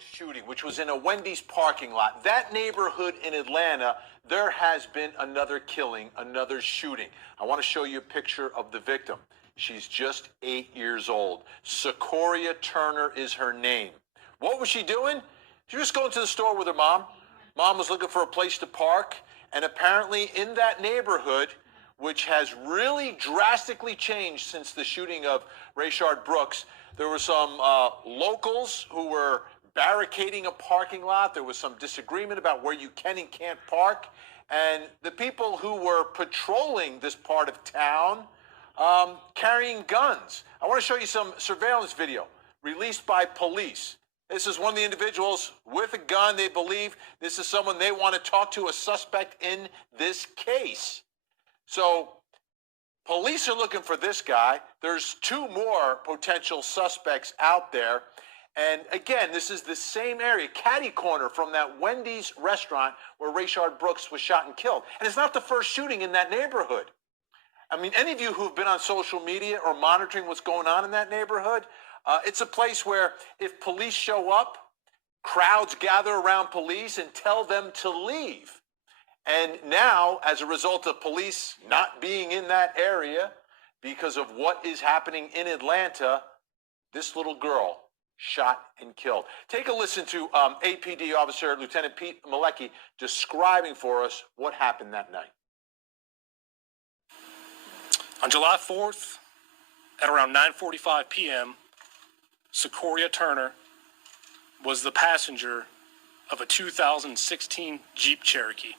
shooting, which was in a Wendy's parking lot. That neighborhood in Atlanta, there has been another killing, another shooting. I want to show you a picture of the victim. She's just 8 years old. Secoriea Turner is her name. What was she doing? She was going to the store with her mom. Mom was looking for a place to park, and apparently in that neighborhood, which has really drastically changed since the shooting of Rayshard Brooks, there were some locals who were barricading a parking lot. There was some disagreement about where you can and can't park. And the people who were patrolling this part of town carrying guns. I want to show you some surveillance video released by police. This is one of the individuals with a gun. They believe this is someone they want to talk to, a suspect in this case. So police are looking for this guy. There's 2 more potential suspects out there. And again, this is the same area, catty corner from that Wendy's restaurant where Rayshard Brooks was shot and killed. And it's not the first shooting in that neighborhood. I mean, any of you who've been on social media or monitoring what's going on in that neighborhood, it's a place where if police show up, crowds gather around police and tell them to leave. And now, as a result of police not being in that area because of what is happening in Atlanta, this little girl shot and killed. Take a listen to APD officer Lieutenant Pete Malecki describing for us what happened that night. On July 4th, at around 9:45 p.m., Secoriea Turner was the passenger of a 2016 Jeep Cherokee.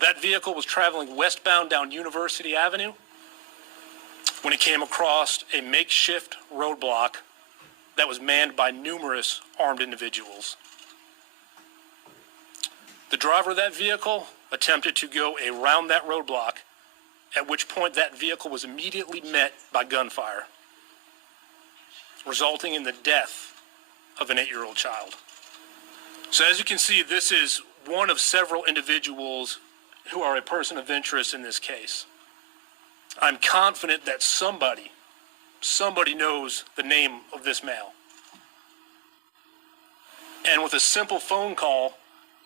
That vehicle was traveling westbound down University Avenue when it came across a makeshift roadblock that was manned by numerous armed individuals. The driver of that vehicle attempted to go around that roadblock, at which point that vehicle was immediately met by gunfire, resulting in the death of an 8-year-old child. So as you can see, this is one of several individuals who are a person of interest in this case. I'm confident that somebody knows the name of this male. And with a simple phone call,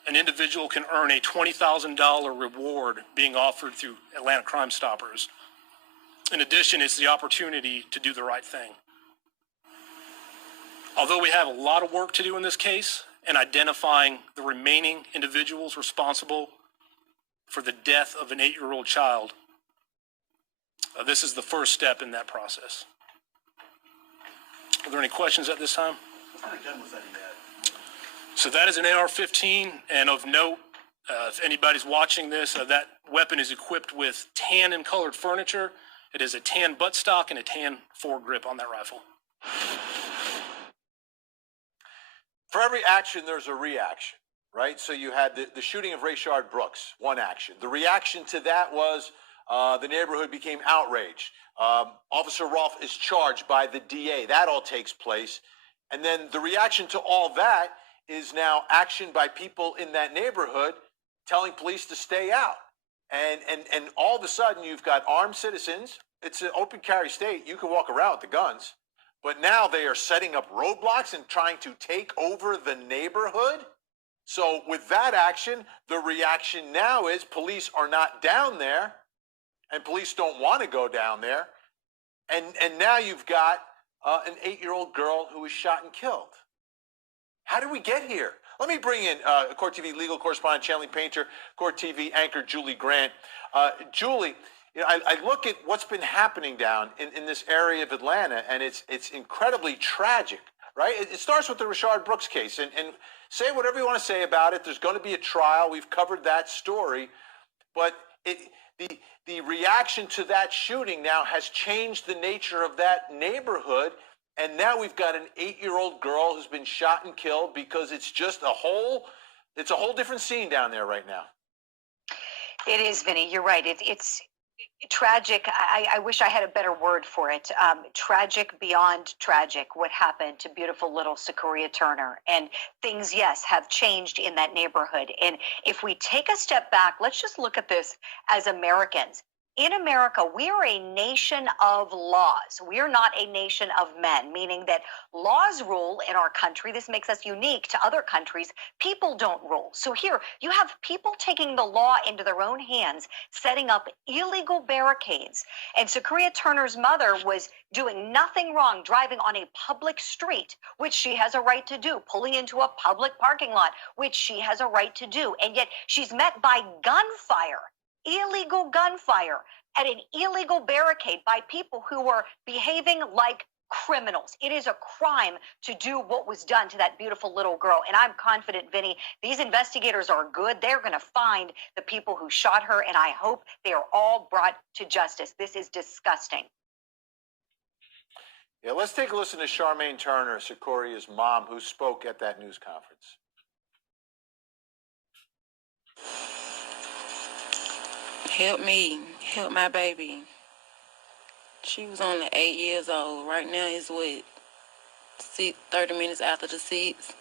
an individual can earn a $20,000 reward being offered through Atlanta Crime Stoppers. In addition, it's the opportunity to do the right thing. Although we have a lot of work to do in this case in identifying the remaining individuals responsible for the death of an 8-year-old child, this is the first step in that process. Are there any questions at this time? What kind of gun was that he had? So that is an AR-15, and of note, if anybody's watching this, that weapon is equipped with tan and colored furniture. It is a tan buttstock and a tan foregrip on that rifle. For every action, there's a reaction, right? So you had the shooting of Rayshard Brooks, one action. The reaction to that was the neighborhood became outraged. Officer Rolfe is charged by the DA. That all takes place. And then the reaction to all that is now action by people in that neighborhood telling police to stay out. And all of a sudden, you've got armed citizens. It's an open carry state. You can walk around with the guns. But now they are setting up roadblocks and trying to take over the neighborhood. So with that action, the reaction now is police are not down there, and police don't want to go down there. And now you've got an 8-year-old girl who was shot and killed. How did we get here? Let me bring in Court TV legal correspondent Chanley Painter, Court TV anchor Julie Grant. Julie, you know, I look at what's been happening down in this area of Atlanta, and it's incredibly tragic, right? It starts with the Rayshard Brooks case, and say whatever you want to say about it. There's going to be a trial. We've covered that story, but the reaction to that shooting now has changed the nature of that neighborhood. And now we've got an 8-year-old girl who's been shot and killed because it's just it's a whole different scene down there right now. It is, Vinny. You're right. It's tragic. I wish I had a better word for it. Tragic beyond tragic, what happened to beautiful little Secoriea Turner. And things, yes, have changed in that neighborhood. And if we take a step back, let's just look at this as Americans. in America, we are a nation of laws. We are not a nation of men, meaning that laws rule in our country. This makes us unique to other countries. People don't rule. So here you have people taking the law into their own hands, setting up illegal barricades. And Secoriea Turner's mother was doing nothing wrong, driving on a public street, which she has a right to do, pulling into a public parking lot, which she has a right to do. And yet she's met by gunfire, illegal gunfire at an illegal barricade by people who were behaving like criminals. It is a crime to do what was done to that beautiful little girl. And I'm confident, Vinny, these investigators are good. They're going to find the people who shot her, and I hope they are all brought to justice. This is disgusting. Yeah, let's take a listen to Charmaine Turner, Secorea's mom, who spoke at that news conference. Help me, help my baby. She was only 8 years old. Right now it's what, 30 minutes after the 6.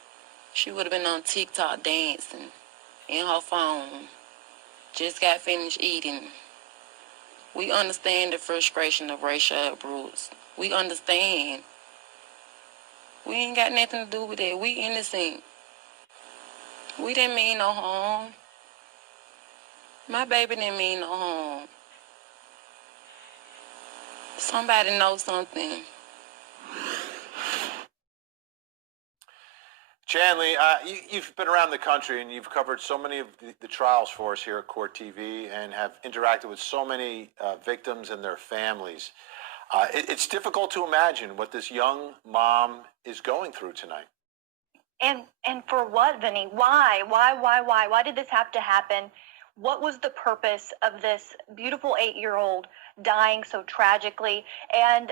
She would have been on TikTok dancing in her phone. Just got finished eating. We understand the frustration of racial uproots. We understand. We ain't got nothing to do with it. We innocent. We didn't mean no harm. My baby didn't mean no harm. Somebody knows something. Chanley, you've been around the country and you've covered so many of the trials for us here at Court TV and have interacted with so many victims and their families. It's difficult to imagine what this young mom is going through tonight. And for what, Vinny? Why? Why did this have to happen? What was the purpose of this beautiful 8-year-old dying so tragically? And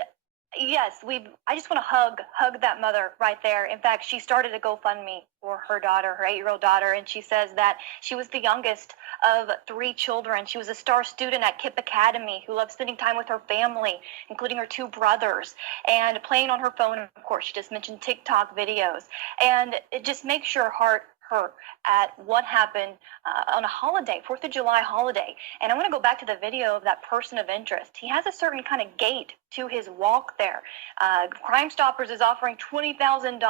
yes, I just want to hug that mother right there. In fact, she started a GoFundMe for her daughter, her 8-year-old daughter, and she says that she was the youngest of 3 children. She was a star student at KIPP Academy who loved spending time with her family, including her 2 brothers, and playing on her phone. Of course, she just mentioned TikTok videos, and it just makes your heart hurt at what happened on a holiday, 4th of July holiday. And I want to go back to the video of that person of interest. He has a certain kind of gait to his walk there. Crime Stoppers is offering $20,000.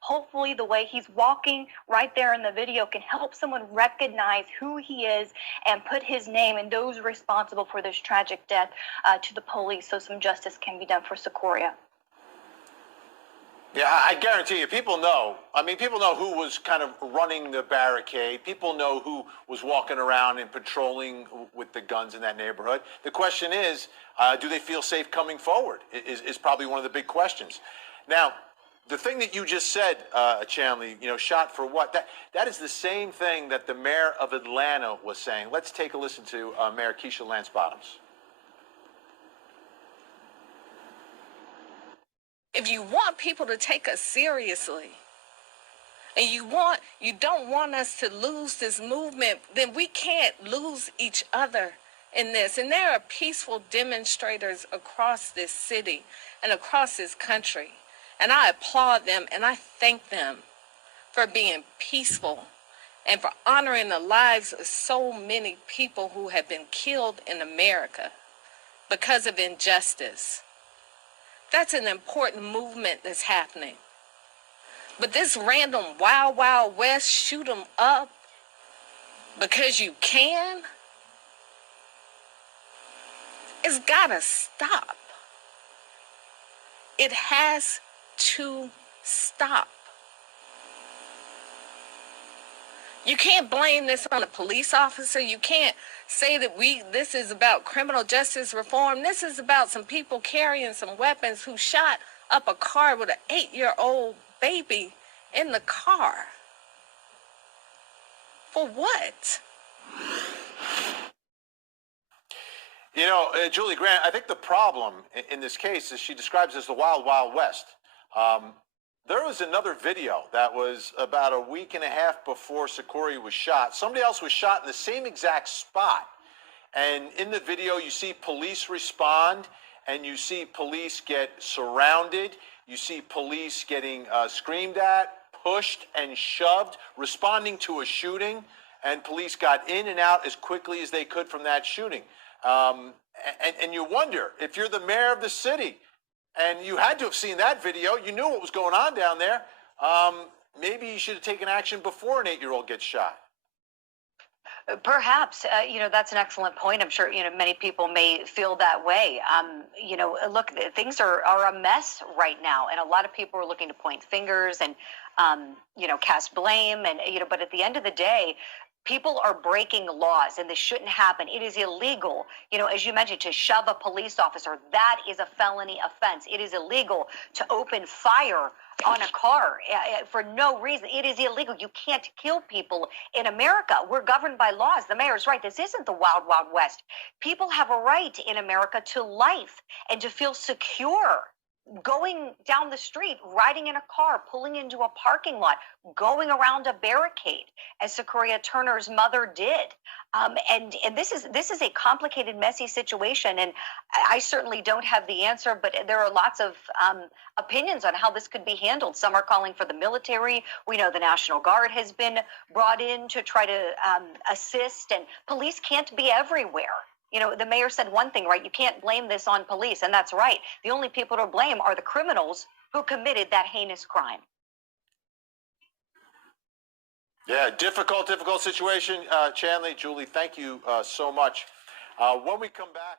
Hopefully the way he's walking right there in the video can help someone recognize who he is and put his name and those responsible for this tragic death to the police so some justice can be done for Secoriea. Yeah, I guarantee you, people know. I mean, people know who was kind of running the barricade. People know who was walking around and patrolling with the guns in that neighborhood. The question is, do they feel safe coming forward? Is probably one of the big questions. Now, the thing that you just said, Chanley, shot for what? That is the same thing that the mayor of Atlanta was saying. Let's take a listen to Mayor Keisha Lance Bottoms. If you want people to take us seriously, and you don't want us to lose this movement, then we can't lose each other in this. And there are peaceful demonstrators across this city and across this country. And I applaud them and I thank them for being peaceful and for honoring the lives of so many people who have been killed in America because of injustice. That's an important movement that's happening. But this random wild, wild west, shoot 'em up because you can, it's gotta stop. It has to stop. You can't blame this on a police officer. You can't say that this is about criminal justice reform. This is about some people carrying some weapons who shot up a car with an 8-year-old baby in the car. For what? Julie Grant, I think the problem in this case is she describes as the Wild Wild West. There was another video that was about a week and a half before Secoriea was shot. Somebody else was shot in the same exact spot. And in the video, you see police respond, and you see police get surrounded. You see police getting screamed at, pushed, and shoved, responding to a shooting. and police got in and out as quickly as they could from that shooting. And you wonder, if you're the mayor of the city, and you had to have seen that video, you knew what was going on down there, maybe you should have taken action before an 8-year-old gets shot. Perhaps, that's an excellent point. I'm sure, many people may feel that way. Look, things are a mess right now, and a lot of people are looking to point fingers and, cast blame. And, but at the end of the day, people are breaking laws, and this shouldn't happen. It is illegal, as you mentioned, to shove a police officer. That is a felony offense. It is illegal to open fire on a car for no reason. It is illegal. You can't kill people in America. We're governed by laws. The mayor's right. This isn't the wild, wild west. People have a right in America to life and to feel secure. Going down the street, riding in a car, pulling into a parking lot, going around a barricade, as Secoriea Turner's mother did. And this is a complicated, messy situation, and I certainly don't have the answer, but there are lots of opinions on how this could be handled. Some are calling for the military. We know the National Guard has been brought in to try to assist, and police can't be everywhere. The mayor said one thing, right? You can't blame this on police, and that's right. The only people to blame are the criminals who committed that heinous crime. Yeah, difficult situation. Chanley, Julie, thank you so much. When we come back...